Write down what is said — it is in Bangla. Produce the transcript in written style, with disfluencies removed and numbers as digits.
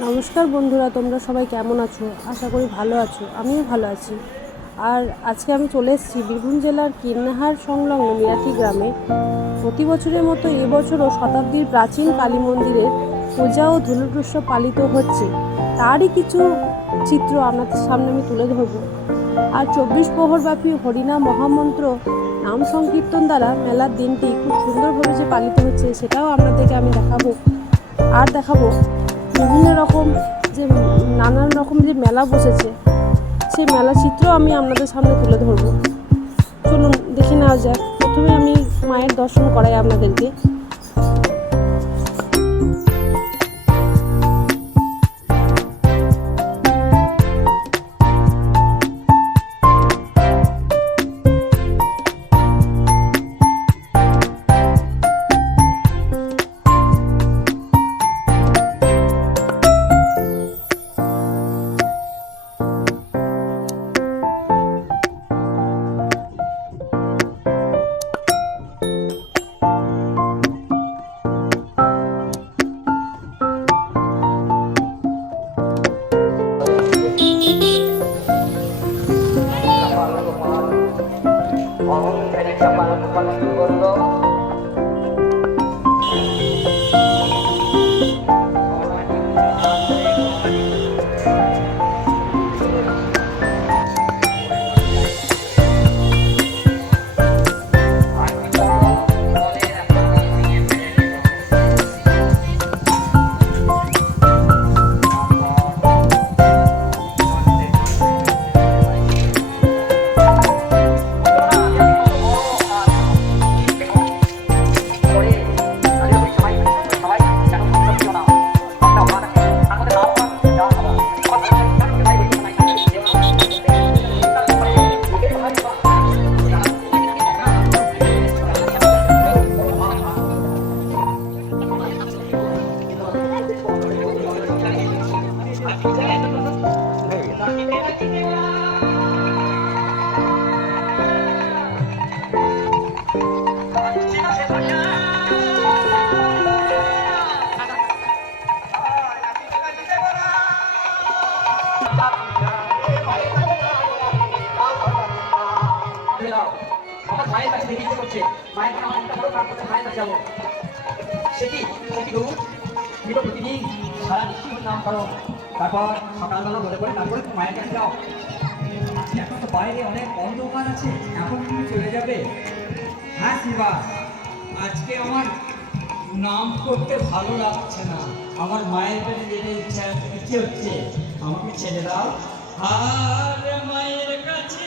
নমস্কার বন্ধুরা, তোমরা সবাই কেমন আছো? আশা করি ভালো আছো। আমিও ভালো আছি। আর আজকে আমি চলে এসেছি বীরভূম জেলার কীর্ণাহার সংলগ্ন মিরাটি গ্রামে। প্রতি বছরের মতো এবছরও শতাব্দীর প্রাচীন কালী মন্দিরের পূজা ও ধুলোটুৎসব পালিত হচ্ছে। তারই কিছু চিত্র আপনাদের সামনে আমি তুলে ধরব। আর 24 প্রহরব্যাপী হরিনাম মহামন্ত্র নাম সংকীর্তন দ্বারা মেলার দিনটি খুব সুন্দরভাবে যে পালিত হচ্ছে সেটাও আপনাদেরকে আমি দেখাবো। আর দেখাবো বিভিন্ন রকম যে নানান রকম যে মেলা বসেছে, সেই মেলা চিত্র আমি আপনাদের সামনে তুলে ধরবো। চলুন দেখে নেওয়া যাক। প্রথমে আমি মায়ের দর্শন করাই আপনাদেরকে। আমার মায়ের কাছে দেখে ইচ্ছে করছে, মায়ের কাছে আমার একটা বড় কাজ করছে, মায়ের কাছে যাবো। সেটি প্রতিদিন সারা নিশ্চিত নাম করো, তারপর সকালবেলা বলে করে তারপরে মায়ের কাছে যাও। আজকে এখন তো বাইরে অনেক অন্ধকার আছে, এখন তুমি চলে যাবে? হ্যাঁ শিবা, আজকে আমার নাম করতে ভালো লাগছে না, আমার মায়ের কাছে যেতে ইচ্ছে হচ্ছে, আমাকে ছেড়ে দাও। আর মায়ের কাছে